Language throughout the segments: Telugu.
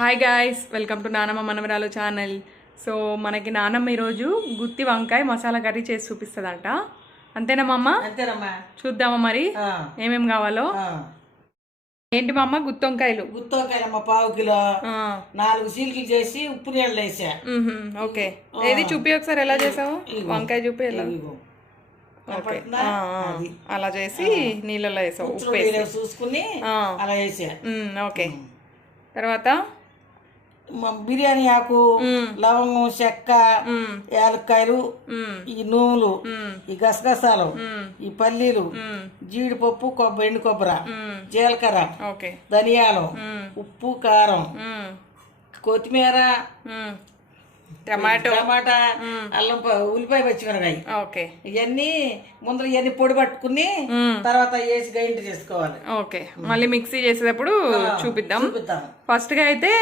హాయ్ గాయ్స్, వెల్కమ్ టు నానమ్మ మనవరాలు ఛానల్. సో మనకి నానమ్మ ఈరోజు గుత్తి వంకాయ మసాలా కర్రీ చేసి చూపిస్తుందంట. అంతేనా మమ్మ? అంతేనమ్మా. చూద్దామా మరి ఏమేమి కావాలో. ఏంటి మమ్మ? గుత్తి వంకాయలు. గుత్తి వంకాయలమ్మ పావు కిలో, 4 చీలికలు చేసి ఉప్పు నీళ్ళు వేసా. ఓకే, ఏది చూపి ఒకసారి ఎలా చేసావు? వంకాయ చూపి ఎలా? ఓకే, అలా చేసి నీళ్ళలో వేసావు, ఉప్పు వేసి చూసుకుని అలా వేసా. ఓకే, తర్వాత బిర్యానీ ఆకు, లవంగం, చెక్క, యాలక్కాయలు, ఈ నూనెలు, ఈ గసగసాలు, ఈ పల్లీలు, జీడిపప్పు, ఎండు కొబ్బరి, జీలకర్ర, ధనియాలు, ఉప్పు, కారం, కొత్తిమీర, టమాటా, అల్లం, ఉల్లిపాయ, పచ్చిమిరకాయ. ఓకే, ఇవన్నీ ముందర ఇవన్నీ పొడి పట్టుకుని తర్వాత వేసి గ్రైండ్ చేసుకోవాలి. ఓకే, మళ్ళీ మిక్సీ చేసేటప్పుడు చూపిద్దాం. ఫస్ట్ గా అయితే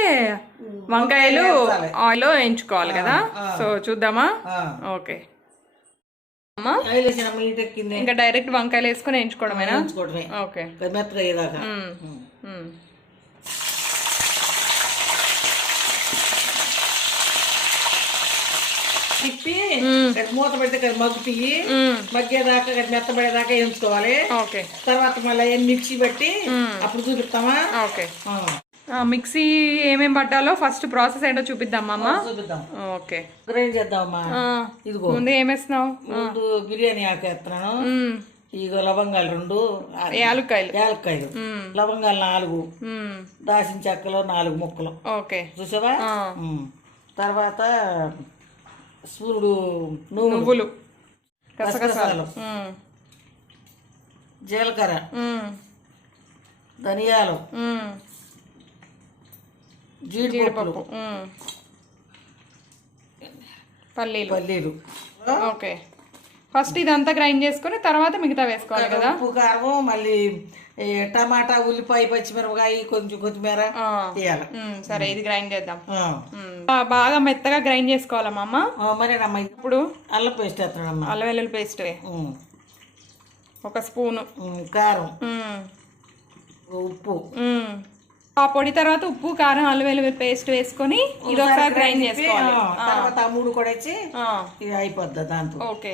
వంకాయలు ఆయిల్ లో వేయించుకోవాలి కదా, సో చూద్దామా? ఓకే, ఇంకా డైరెక్ట్ వంకాయలు వేసుకొని వేయించుకోవడమేనా? ఓకే, మెత్తగా అయ్యేదాకా. తిప్పి మూత పెడితే మగ్గుతాయి, మగ్గేదాకా మెత్తబడేదాకా వేయించుకోవాలి. తర్వాత మళ్ళీ మిక్సీ పెట్టి అప్పుడు చూపిస్తామా? ఓకే, మిక్సీ ఏమేం పట్టాలో ఫస్ట్ ప్రాసెస్ ఏంటో చూపిద్దాం అమ్మ. చూపిద్దాం. ఓకే, గ్రైండ్ చేద్దామమ్మా. ఇదిగో ముందు ఏమేస్తున్నావు? ముందు బిర్యానీ ఆకు వేస్తున్నాను. ఇగో లవంగాలు 2, యాలక్కాయలు, లవంగాలు 4, దాసిన చెక్కలు 4 ముక్కలు. ఓకే, చూసావా? తర్వాత సూర్యుడు నువ్వులు, గసగసాలు, జీలకర్ర, ధనియాలు, జీడిపప్పు, పల్లీలు. ఓకే, ఫస్ట్ ఇదంతా గ్రైండ్ చేసుకుని తర్వాత మిగతా వేసుకోవాలి కదా. ఉప్పు, కారం, మళ్ళీ టమాటా, ఉల్లిపాయ, పచ్చిమిరపకాయ, కొంచెం కొత్తిమీర వేయాలి. సరే, ఇది గ్రైండ్ చేద్దాం. బాగా మెత్తగా గ్రైండ్ చేసుకోవాలమ్మా అమ్మ. మరేనమ్మా. ఇప్పుడు అల్లం పేస్ట్ వేస్తానమ్మా. అల్లం వెల్లుల్లి పేస్ట్ 1 స్పూను, కారం, ఉప్పు. ఆ పొడి తర్వాత ఉప్పు, కారం, అల్లం వెల్లుల్లి పేస్ట్ వేసుకొని ఇది ఒకసారి గ్రైండ్ చేసుకోవాలి. తర్వాత 3 కూడా వచ్చి ఇది అయిపోద్ది దాంతో. ఓకే,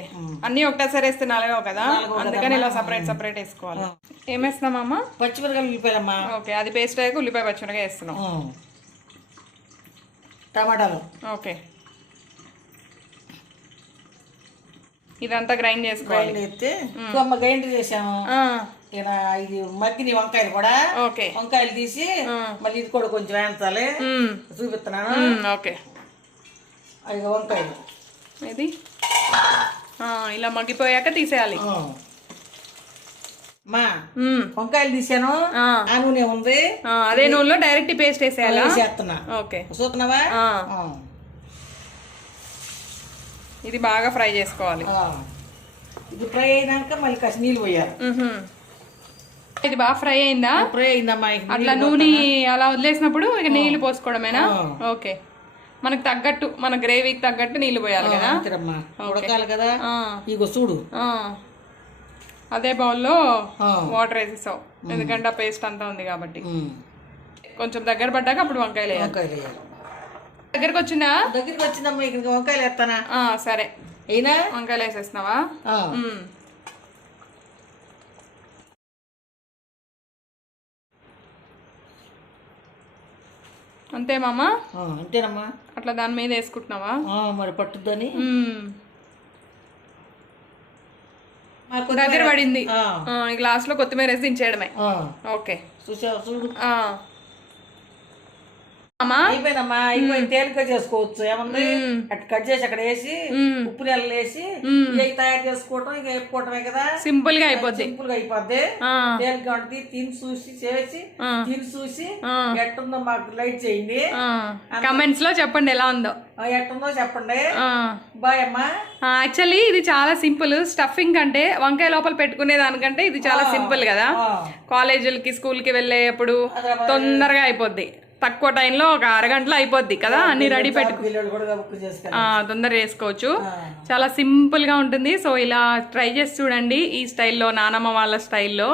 అన్ని ఒకటేసారి వేస్తే 4 కదా, అందుకని ఇలా సపరేట్ వేసుకోవాలి. ఏం వేస్తున్నామమ్మా? పచ్చిమిరకాయలు, ఉల్లిపాయలమ్మా. ఓకే, అది పేస్ట్ అయ్యాక ఉల్లిపాయ, పచ్చిమిరకాయ వేస్తున్నాం. టమాటాలు. ఓకే, ఇదంతా గ్రైండ్ చేసుకోవాలి. గ్రైండ్ చేసాము. ఇది మగ్గిని వంకాయలు కూడా. ఓకే, వంకాయలు తీసి మళ్ళీ ఇది కూడా కొంచెం వేయించాలి. చూపిస్తున్నాను. ఓకే, అది వంకాయలు ఇది ఇలా మగ్గిపోయాక తీసేయాలి. మా వంకాయలు తీసాను, ఆ నూనె ఉంది, అదే నూనెలో డైరెక్ట్ పేస్ట్ వేసేయాలా? చేస్తున్నా. ఓకే, చూస్తున్నావా? ఇది బాగా ఫ్రై చేసుకోవాలి. ఇది ఫ్రై అయినాక మళ్ళీ కాస్త నీళ్ళు పోయాలి. ఇది బాగా ఫ్రై అయిందా? ఫ్రై అయిందమ్మా. అట్లా నూనె అలా వదిలేసినప్పుడు ఇక నీళ్లు పోసుకోవడమేనా? ఓకే, మనకు తగ్గట్టు, మన గ్రేవీకి తగ్గట్టు నీళ్లు పోయాలి కదా. ఉడకాలి కదా. ఇగో చూడు, అదే బౌల్లో వాటర్ వేసేసావు, ఎందుకంటే ఆ పేస్ట్ అంతా ఉంది కాబట్టి. కొంచెం దగ్గర పడ్డాక అప్పుడు వంకాయలు వేయాలి. దగ్గరకు వచ్చిందమ్మా. ఇక్కడ వంకాయలు వేస్తానా? సరే, అయినా వంకాయలు వేసేస్తున్నావా? అంతేమమ్మా? అంతేనమ్మా. అట్లా దాని మీద వేసుకుంటున్నావా? మరి పట్టుద్దని. దగ్గర పడింది. ఈ గ్లాస్ లో కొత్తిమీర వేసి దించేయడమే. ఓకే, చూడు. అయిపోయిందమ్మా. అయిపోయింది, తేలిక చేసుకోవచ్చు. ఏముంది, అటు కట్ చేసి అక్కడ వేసి ఉప్పు నీళ్ళు వేసి తయారు చేసుకోవటం, ఇక వేపుకోవటమే కదా. సింపుల్ గా అయిపోద్ది. తేలిక ఉంటుంది. తిని చూసి ఎట్టుందో మాకు లైట్ చేయండి. కమెంట్స్ లో చెప్పండి ఎలా ఉందో, ఎట్టుందో చెప్పండి. బాయ్ అమ్మా. యాక్చువల్లీ ఇది చాలా సింపుల్. స్టఫింగ్ అంటే వంకాయ లోపల పెట్టుకునే దానికంటే ఇది చాలా సింపుల్ కదా. కాలేజీలకి, స్కూల్ కి వెళ్ళేటప్పుడు తొందరగా అయిపోద్ది. తక్కువ టైంలో ఒక అరగంటలో అయిపోద్ది కదా, అన్ని రెడీ పెట్టుకో, పిల్లలు కూడా బుక్ చేసుకోవాలి. తొందర చేసుకోవచ్చు. చాలా సింపుల్ గా ఉంటుంది. సో ఇలా ట్రై చేసి చూడండి ఈ స్టైల్లో, నానమ్మ వాళ్ళ స్టైల్లో.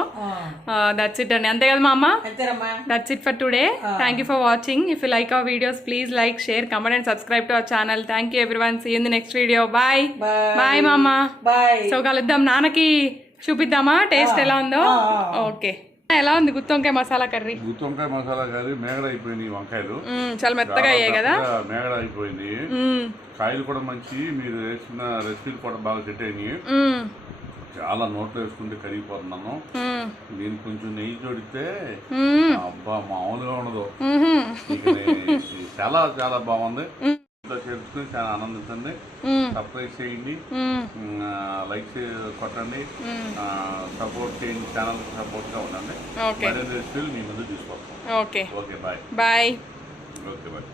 దట్స్ ఇట్ అండి, అంతే కదా మా అమ్మ. That's it for today. Thank you for watching. If you like our videos please like, share, comment and subscribe to our channel. Thank you everyone. See you in the next video. Bye bye మా అమ్మ. సో కలుద్దాం. నాన్నకి చూపిద్దామా టేస్ట్ ఎలా ఉందో? ఓకే. ఎలా ఉంది గుత్తి వంకాయ మసాలా కర్రీ? గుత్తి వంకాయ మసాలా కర్రీ మేగడ అయిపోయింది. వంకాయలు చాలా మెత్తగా అయ్యాయి కదా, మేగడ అయిపోయింది. కాయలు కూడా మంచి, మీరు వేసుకున్న రెసిపీలు కూడా బాగా సెట్ అయినాయి. చాలా నోట్లో వేసుకుంటే కరిగిపోతున్నాను. దీనికి కొంచెం నెయ్యి జోడితే అబ్బా మామూలుగా ఉండదు. చాలా చాలా బాగుంది. చేసుకుని చాలా ఆనందించండి. సబ్స్క్రైబ్ చేయండి, లైక్ కొట్టండి, సపోర్ట్ చేయండి, ఛానల్ సపోర్ట్ గా ఉండండి. మరిన్ని రెసిపీలు మీ ముందు తీసుకొస్తాం. Okay bye. Bye. Okay bye.